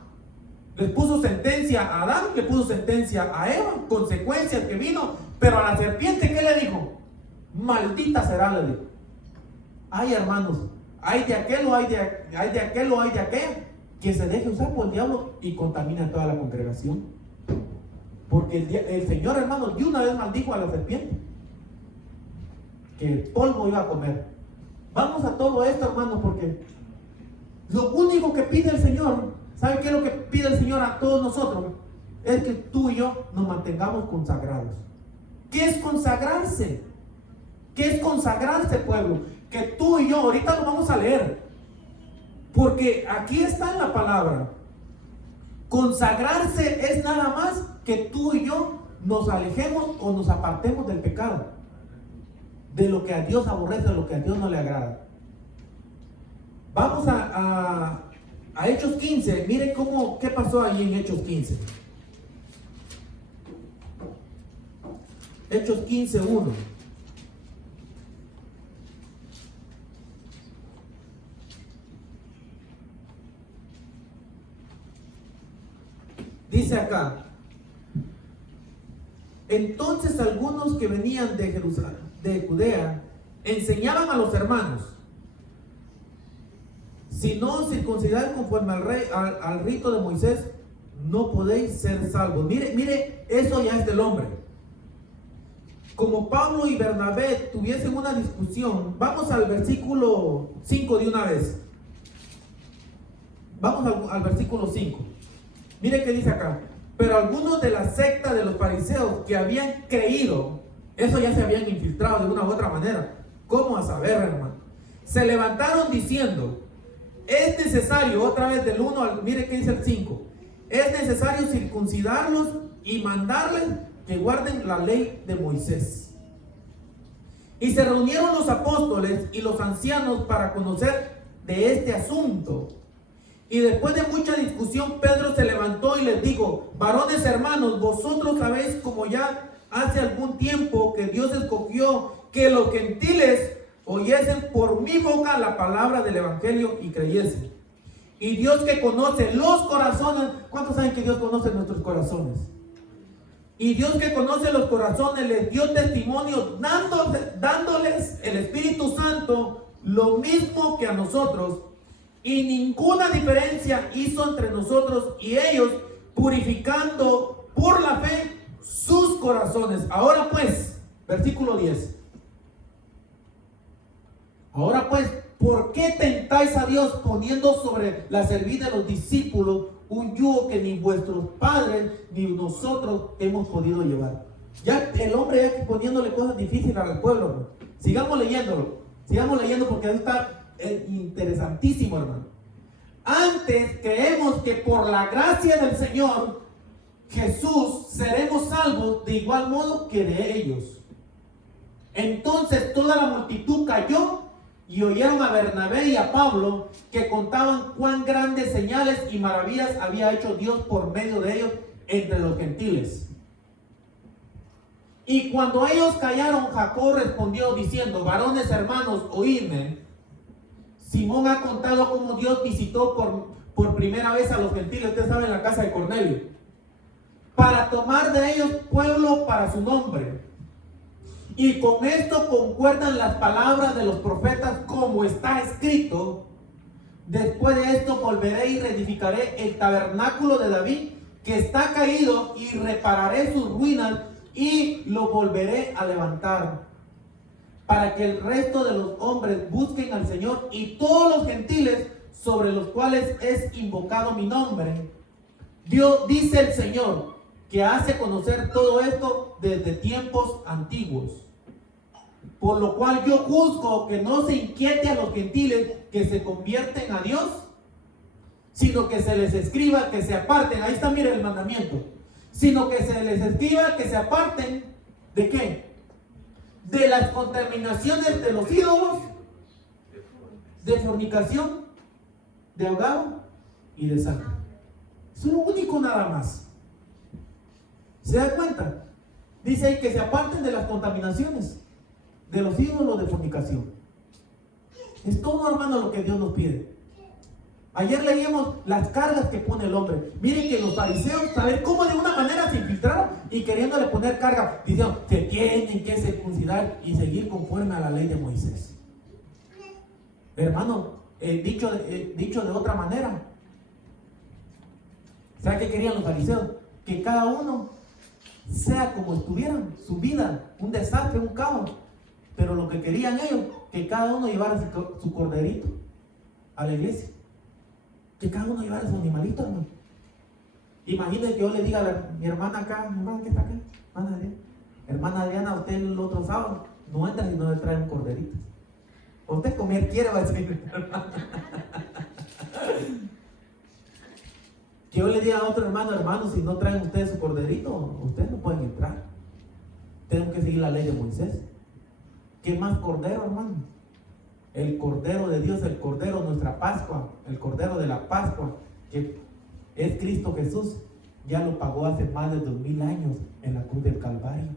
Le puso sentencia a Adán, le puso sentencia a Eva, consecuencias que vino, pero a la serpiente, ¿qué le dijo? Maldita será, le dijo. Ay, hermanos, hay de aquel o hay de aquel que se deje usar por el diablo y contamina a toda la congregación. Porque el Señor, hermanos, de una vez maldijo a la serpiente, que el polvo iba a comer. Vamos a todo esto, hermanos, porque lo único que pide el Señor, ¿sabe qué es lo que pide el Señor a todos nosotros? Es que tú y yo nos mantengamos consagrados. ¿Qué es consagrarse? ¿Qué es consagrarse, pueblo? Que tú y yo, ahorita lo vamos a leer, porque aquí está en la palabra. Consagrarse es nada más que tú y yo nos alejemos o nos apartemos del pecado, de lo que a Dios aborrece, de lo que a Dios no le agrada. Vamos a Hechos 15. Mire qué pasó ahí en Hechos 15. Hechos 15:1. Dice acá: entonces algunos que venían de Jerusalén, de Judea, enseñaban a los hermanos: si no os circuncidáis conforme al rito de Moisés, no podéis ser salvos. Mire, eso ya es del hombre. Como Pablo y Bernabé tuviesen una discusión, vamos al versículo 5 de una vez. Vamos al versículo 5. Mire qué dice acá: pero algunos de la secta de los fariseos que habían creído, eso ya se habían infiltrado de una u otra manera. ¿Cómo a saber, hermano? Se levantaron diciendo: es necesario, otra vez del 1 al, mire qué dice el 5, es necesario circuncidarlos y mandarles que guarden la ley de Moisés. Y se reunieron los apóstoles y los ancianos para conocer de este asunto. Y después de mucha discusión, Pedro se levantó y les dijo: varones hermanos, vosotros sabéis, como ya hace algún tiempo, que Dios escogió que los gentiles oyesen por mi boca la palabra del evangelio y creyesen. Y Dios, que conoce los corazones, ¿cuántos saben que Dios conoce nuestros corazones? Y Dios, que conoce los corazones, les dio testimonio dándoles el Espíritu Santo, lo mismo que a nosotros. Y ninguna diferencia hizo entre nosotros y ellos, purificando por la fe sus corazones. Ahora pues, versículo 10. Ahora pues, ¿por qué tentáis a Dios poniendo sobre la cerviz de los discípulos un yugo que ni vuestros padres ni nosotros hemos podido llevar? Ya el hombre ya poniéndole cosas difíciles al pueblo. Sigamos leyendo porque está interesantísimo, hermano. Antes creemos que por la gracia del Señor Jesús seremos salvos de igual modo que de ellos. Entonces toda la multitud cayó y oyeron a Bernabé y a Pablo, que contaban cuán grandes señales y maravillas había hecho Dios por medio de ellos entre los gentiles. Y cuando ellos callaron, Jacob respondió diciendo: varones hermanos, oídme. Simón ha contado cómo Dios visitó por primera vez a los gentiles, ustedes saben, la casa de Cornelio, para tomar de ellos pueblo para su nombre. Y con esto concuerdan las palabras de los profetas, como está escrito: después de esto volveré y reedificaré el tabernáculo de David, que está caído, y repararé sus ruinas y lo volveré a levantar, para que el resto de los hombres busquen al Señor y todos los gentiles sobre los cuales es invocado mi nombre. Dios, dice el Señor, que hace conocer todo esto desde tiempos antiguos. Por lo cual yo juzgo que no se inquiete a los gentiles que se convierten a Dios, sino que se les escriba que se aparten. Ahí está, mire el mandamiento. Sino que se les escriba que se aparten, ¿de qué? De las contaminaciones de los ídolos, de fornicación, de ahogado y de sangre. Eso es lo único, nada más. ¿Se da cuenta? Dice ahí que se aparten de las contaminaciones, de los ídolos, de fornicación. Es todo, hermano, lo que Dios nos pide. Ayer leíamos las cargas que pone el hombre. Miren que los fariseos, saber cómo de una manera se infiltraron y queriéndole poner carga, diciendo que tienen que circuncidar y seguir conforme a la ley de Moisés. Hermano, dicho de otra manera, ¿sabe qué querían los fariseos? Que cada uno sea como estuvieran, su vida, un desastre, un caos. Pero lo que querían ellos, que cada uno llevara su corderito a la iglesia. Que cada uno llevara su animalito, hermano. Imagínense que yo le diga a mi hermana acá, mi hermana que está acá, hermana Adriana, usted el otro sábado no entra si no le trae un corderito. Usted comer quiere, va a decir. Que yo le diga a otro hermano, si no traen ustedes su corderito, ustedes no pueden entrar. Tenemos que seguir la ley de Moisés. ¿Qué más cordero, hermano? El Cordero de Dios, el Cordero de nuestra Pascua, el Cordero de la Pascua, que es Cristo Jesús, ya lo pagó hace más de 2000 años en la cruz del Calvario.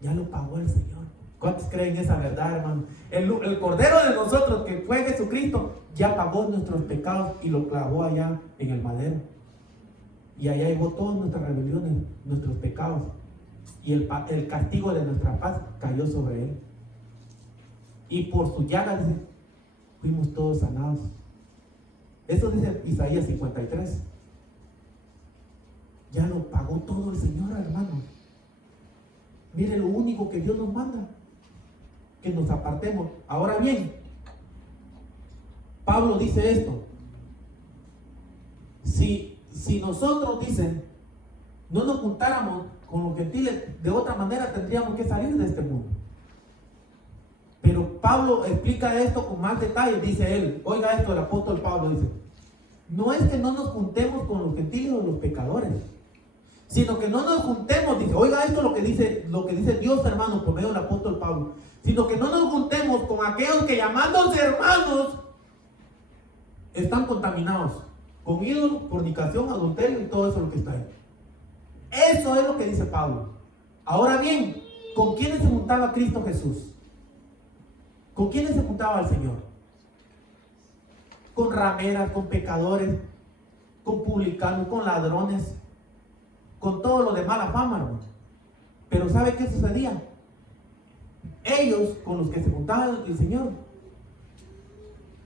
Ya lo pagó el Señor. ¿Cuántos creen esa verdad, hermano? El Cordero de nosotros, que fue Jesucristo, ya pagó nuestros pecados y lo clavó allá en el madero. Y allá llevó todas nuestras rebeliones, nuestros pecados. Y el castigo de nuestra paz cayó sobre él. Y por su llaga fuimos todos sanados. Eso dice Isaías 53. Ya lo pagó todo el Señor, hermano. Mire lo único que Dios nos manda, que nos apartemos. Ahora bien, Pablo dice esto: si nosotros, dicen, no nos juntáramos con los gentiles, de otra manera tendríamos que salir de este mundo. Pero Pablo explica esto con más detalle. Dice él, oiga esto, el apóstol Pablo dice: no es que no nos juntemos con los gentiles o los pecadores, sino que no nos juntemos, dice, oiga esto lo que dice Dios, hermano, por medio del apóstol Pablo, sino que no nos juntemos con aquellos que, llamándose hermanos, están contaminados con ídolos, fornicación, adulterio y todo eso lo que está ahí. Eso es lo que dice Pablo. Ahora bien, ¿con quiénes se juntaba Cristo Jesús? ¿Con quiénes se juntaba el Señor? Con rameras, con pecadores, con publicanos, con ladrones. con todo lo de mala fama, hermano. Pero ¿sabe qué sucedía? Ellos, con los que se juntaba el Señor,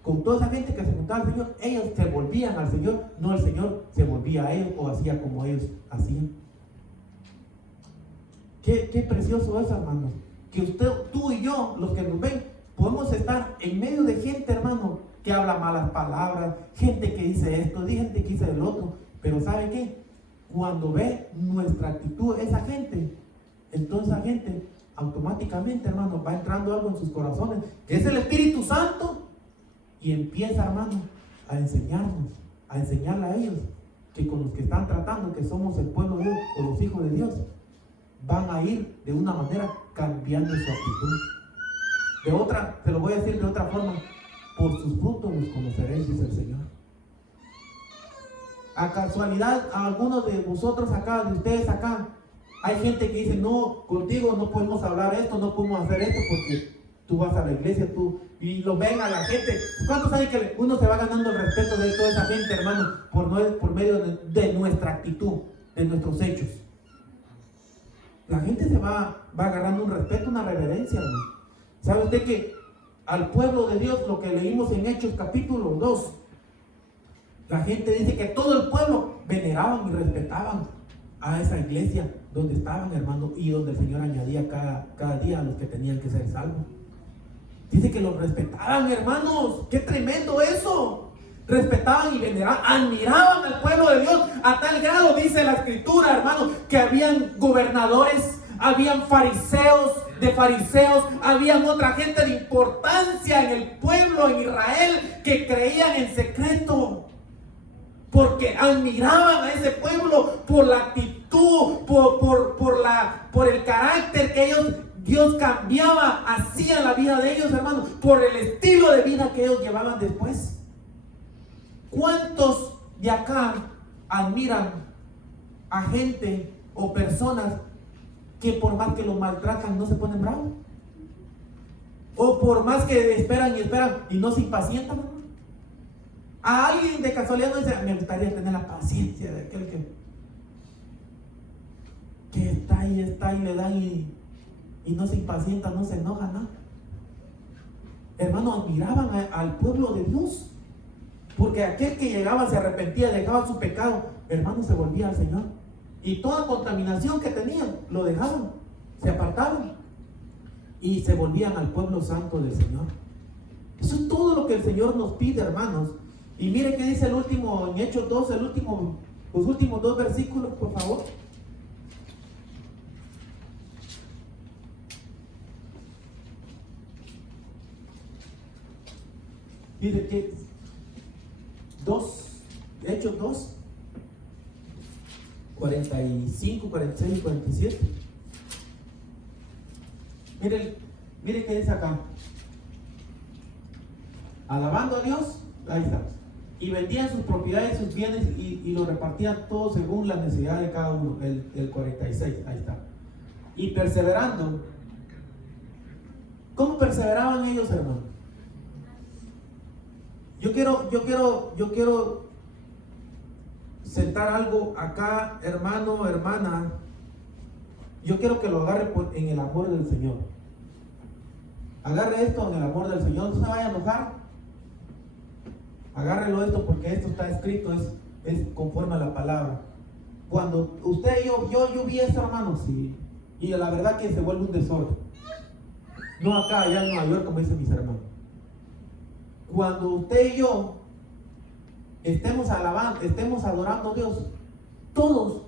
con toda esa gente que se juntaba al Señor, ellos se volvían al Señor, no el Señor se volvía a ellos o hacía como ellos hacían. Qué precioso es, hermano, que usted, tú y yo, los que nos ven, podemos estar en medio de gente, hermano, que habla malas palabras, gente que dice esto, gente que dice el otro, pero ¿sabe qué? Cuando ve nuestra actitud, esa gente, entonces esa gente automáticamente, hermano, va entrando algo en sus corazones, que es el Espíritu Santo, y empieza, hermano, a enseñarnos, a enseñarle a ellos que con los que están tratando, que somos el pueblo de Dios o los hijos de Dios, van a ir de una manera cambiando su actitud. De otra, te lo voy a decir de otra forma, por sus frutos los conoceréis, dice el Señor. A casualidad, a algunos de vosotros acá, de ustedes acá, hay gente que dice, no, contigo no podemos hablar esto, no podemos hacer esto porque tú vas a la iglesia, y lo ven a la gente. ¿Cuántos saben que uno se va ganando el respeto de toda esa gente, hermano, por medio de nuestra actitud, de nuestros hechos? La gente se va agarrando un respeto, una reverencia, hermano. ¿Sabe usted que al pueblo de Dios, lo que leímos en Hechos capítulo 2, la gente dice que todo el pueblo veneraban y respetaban a esa iglesia donde estaban, hermano, y donde el Señor añadía cada día a los que tenían que ser salvos? Dice que los respetaban, hermanos. ¡Qué tremendo eso! Respetaban y veneraban, admiraban al pueblo de Dios a tal grado, dice la Escritura, hermanos, que habían gobernadores, habían fariseos, habían otra gente de importancia en el pueblo, en Israel, que creían en secreto, porque admiraban a ese pueblo por la actitud, por el carácter que Dios cambiaba, hacía la vida de ellos, hermanos, por el estilo de vida que ellos llevaban después. ¿Cuántos de acá admiran a gente o personas que por más que los maltratan no se ponen bravos? O por más que esperan y no se impacientan, hermano. A alguien de casualidad no dice, me gustaría tener la paciencia de aquel que está y le dan y no se impacienta, no se enoja, nada. Hermanos, admiraban al pueblo de Dios, porque aquel que llegaba se arrepentía, dejaba su pecado, hermano, se volvía al Señor, y toda contaminación que tenían lo dejaban, se apartaban y se volvían al pueblo santo del Señor. Eso es todo lo que el Señor nos pide, hermanos. Y mire qué dice el último, en Hechos 2, los últimos 2 versículos, por favor. Dice que Hechos 2, 45, 46 y 47. Mire qué dice acá. Alabando a Dios, ahí está. Y vendían sus propiedades, sus bienes y lo repartían todo según la necesidad de cada uno. El 46, ahí está. Y perseverando. ¿Cómo perseveraban ellos, hermano? Yo quiero sentar algo acá, hermano, hermana. Yo quiero que lo agarre en el amor del Señor. Agarre esto en el amor del Señor. No se vaya a enojar. Agárrelo esto porque esto está escrito, es conforme a la palabra. Cuando usted y yo vi esto, hermano, sí, y la verdad que se vuelve un desorden. No acá, allá en Nueva York, como dicen mis hermanos. Cuando usted y yo estemos adorando a Dios, todos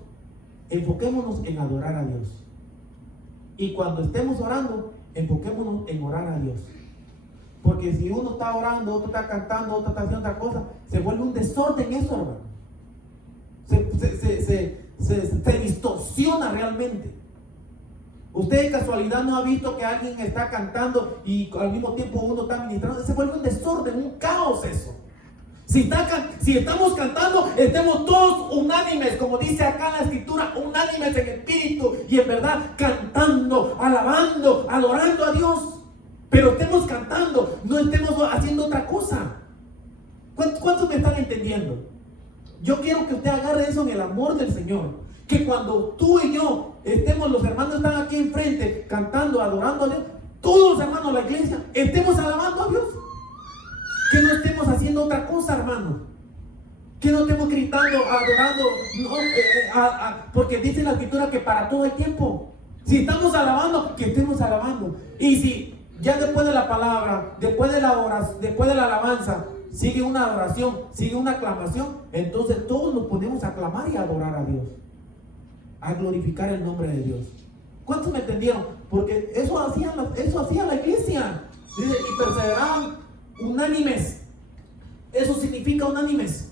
enfoquémonos en adorar a Dios. Y cuando estemos orando, enfoquémonos en orar a Dios. Porque si uno está orando, otro está cantando, otro está haciendo otra cosa, se vuelve un desorden eso, hermano. Se distorsiona realmente. Usted de casualidad no ha visto que alguien está cantando y al mismo tiempo uno está ministrando. Se vuelve un desorden, un caos eso. Si estamos cantando, estemos todos unánimes, como dice acá en la Escritura, unánimes en espíritu y en verdad, cantando, alabando, adorando a Dios. Pero estemos cantando, no estemos haciendo otra cosa. ¿Cuántos me están entendiendo? Yo quiero que usted agarre eso en el amor del Señor. Que cuando tú y yo estemos, los hermanos están aquí enfrente, cantando, adorando a Dios, todos los hermanos de la iglesia, estemos alabando a Dios. Que no estemos haciendo otra cosa, hermano. Que no estemos gritando, adorando, no, porque dice la escritura que para todo el tiempo. Si estamos alabando, que estemos alabando. Y si ya después de la palabra, después de la oración, después de la alabanza, sigue una adoración, sigue una aclamación, entonces todos nos ponemos a aclamar y a adorar a Dios, a glorificar el nombre de Dios. ¿Cuántos me entendieron? Porque eso hacía la iglesia. Dice, y perseveraban unánimes. Eso significa unánimes.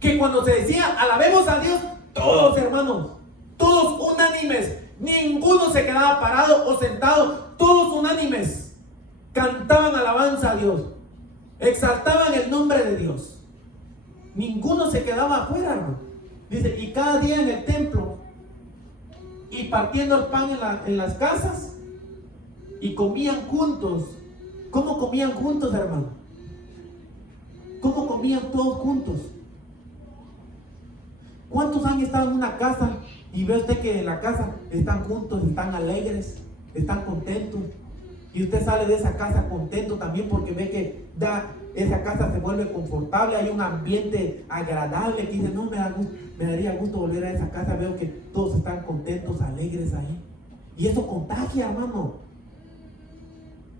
Que cuando se decía alabemos a Dios, todos hermanos, todos unánimes, ninguno se quedaba parado o sentado, todos unánimes cantaban alabanza a Dios, exaltaban el nombre de Dios. Ninguno se quedaba afuera, hermano. Dice, y cada día en el templo, y partiendo el pan en las casas, y comían juntos. ¿Cómo comían juntos, hermano? ¿Cómo comían todos juntos? ¿Cuántos han estado en una casa y ve usted que en la casa están juntos, están alegres, están contentos? Y usted sale de esa casa contento también porque ve que esa casa se vuelve confortable, hay un ambiente agradable que dice, no, me daría gusto volver a esa casa, veo que todos están contentos, alegres ahí. Y eso contagia, hermano.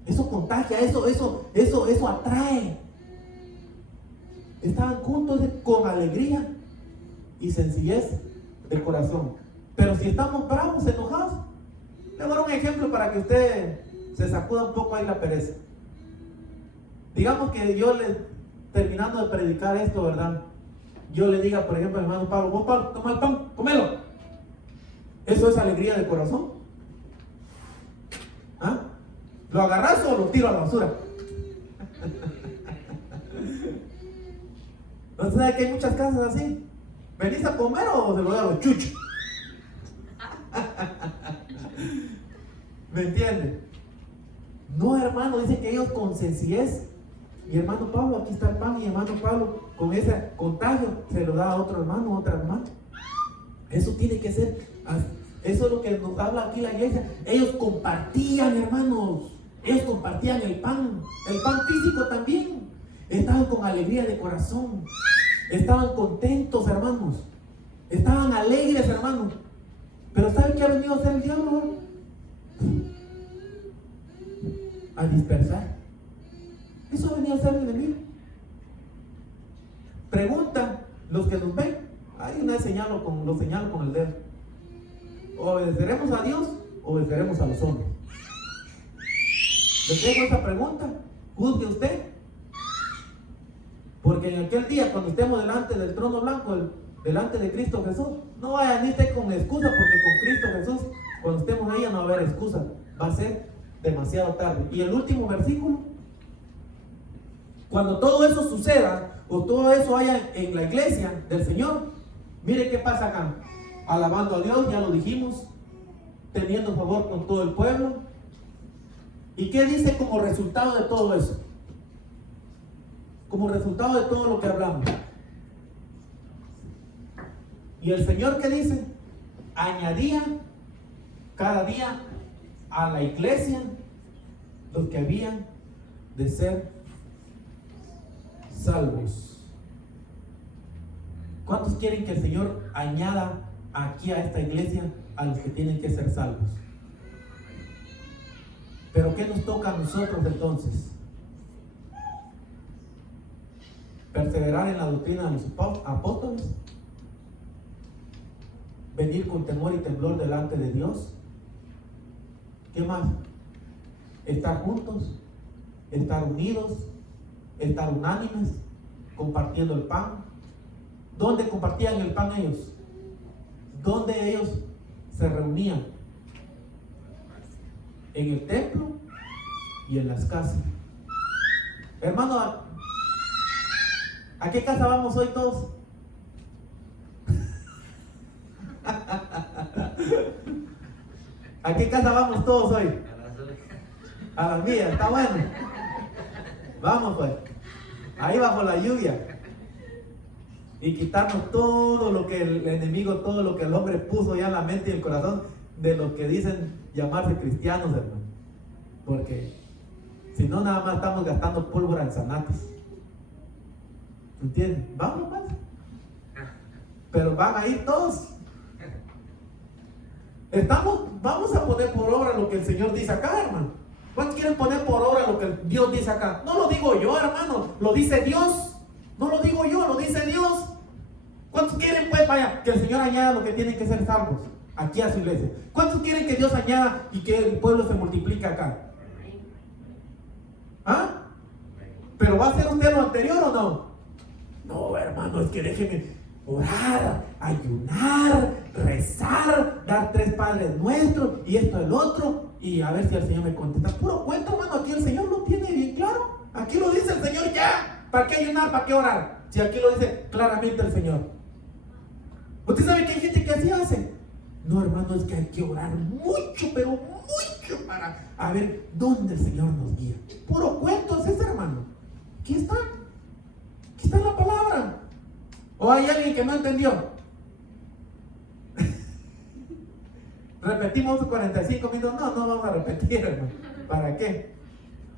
Eso contagia, eso atrae. Estaban juntos con alegría y sencillez de corazón. Pero si estamos bravos, enojados, le voy a dar un ejemplo para que usted se sacuda un poco ahí la pereza. Digamos que yo terminando de predicar esto, ¿verdad? Yo le diga, por ejemplo, al hermano Pablo, vos Pablo, toma el pan, comelo. ¿Eso es alegría de corazón? ¿Ah? ¿Lo agarras o lo tiro a la basura? ¿No sabe que hay muchas casas así? ¿Venís a comer o se lo doy a los chuchos? ¿Me entienden? No, hermano, dice que ellos con sencillez. Y hermano Pablo, aquí está el pan. Y hermano Pablo, con ese contagio, se lo da a otro hermano, a otra hermana. Eso tiene que ser. Eso es lo que nos habla aquí la iglesia. Ellos compartían, hermanos. Ellos compartían el pan físico también. Estaban con alegría de corazón. Estaban contentos, hermanos. Estaban alegres, hermanos. Pero ¿saben qué ha venido a hacer el diablo? A dispersar. Eso ha venido a hacer el enemigo. Preguntan los que nos ven. Hay una señal lo señalo con el dedo. ¿Obedeceremos a Dios o obedeceremos a los hombres? Le tengo esa pregunta. Juzgue usted. Porque en aquel día, cuando estemos delante del trono blanco, delante de Cristo Jesús, no vaya ni esté con excusa, porque con Cristo Jesús, cuando estemos ahí, no va a haber excusa. Va a ser demasiado tarde. Y el último versículo, cuando todo eso suceda, o todo eso haya en la iglesia del Señor, mire qué pasa acá. Alabando a Dios, ya lo dijimos, teniendo favor con todo el pueblo. ¿Y qué dice como resultado de todo eso? Como resultado de todo lo que hablamos. ¿Y el Señor qué dice? Añadía cada día a la iglesia los que habían de ser salvos. ¿Cuántos quieren que el Señor añada aquí a esta iglesia a los que tienen que ser salvos? Pero ¿qué nos toca a nosotros entonces? Perseverar en la doctrina de los apóstoles, venir con temor y temblor delante de Dios. ¿Qué más? Estar juntos, estar unidos, estar unánimes, compartiendo el pan. ¿Dónde compartían el pan ellos? ¿Dónde ellos se reunían? En el templo y en las casas. Hermano, ¿a qué casa vamos hoy todos? ¿A qué casa vamos todos hoy? A las mías, está bueno. Vamos pues. Ahí bajo la lluvia. y quitarnos todo lo que el enemigo, todo lo que el hombre puso ya en la mente y el corazón de lo que dicen llamarse cristianos, hermano. Porque si no, nada más estamos gastando pólvora en zanates. ¿Entienden? Vamos, pues. Pero van a ir todos. Vamos a poner por obra lo que el Señor dice acá, hermano. ¿Cuántos quieren poner por obra lo que Dios dice acá? No lo digo yo, hermano, lo dice Dios. No lo digo yo, lo dice Dios. ¿Cuántos quieren, pues, vaya, que el Señor añada lo que tienen que ser salvos aquí a su iglesia? ¿Cuántos quieren que Dios añada y que el pueblo se multiplique acá? ¿Ah? ¿Pero va a ser usted lo anterior o no? No, hermano, es que déjeme orar, ayunar, rezar, dar 3 Padres Nuestros y esto, el otro, y a ver si el Señor me contesta. Puro cuento, hermano, aquí el Señor lo tiene bien claro. Aquí lo dice el Señor ya. ¿Para qué ayunar? ¿Para qué orar? Si aquí lo dice claramente el Señor. ¿Usted sabe que hay gente que así hace? No, hermano, es que hay que orar mucho, pero mucho para a ver dónde el Señor nos guía. Puro cuento es ese, hermano. Aquí está. Aquí está la palabra. ¿O hay alguien que no entendió? Repetimos 45 minutos. No vamos a repetir, hermano. ¿Para qué?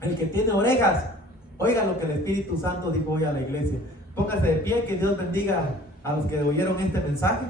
El que tiene orejas, oiga lo que el Espíritu Santo dijo hoy a la iglesia. Póngase de pie, que Dios bendiga a los que oyeron este mensaje.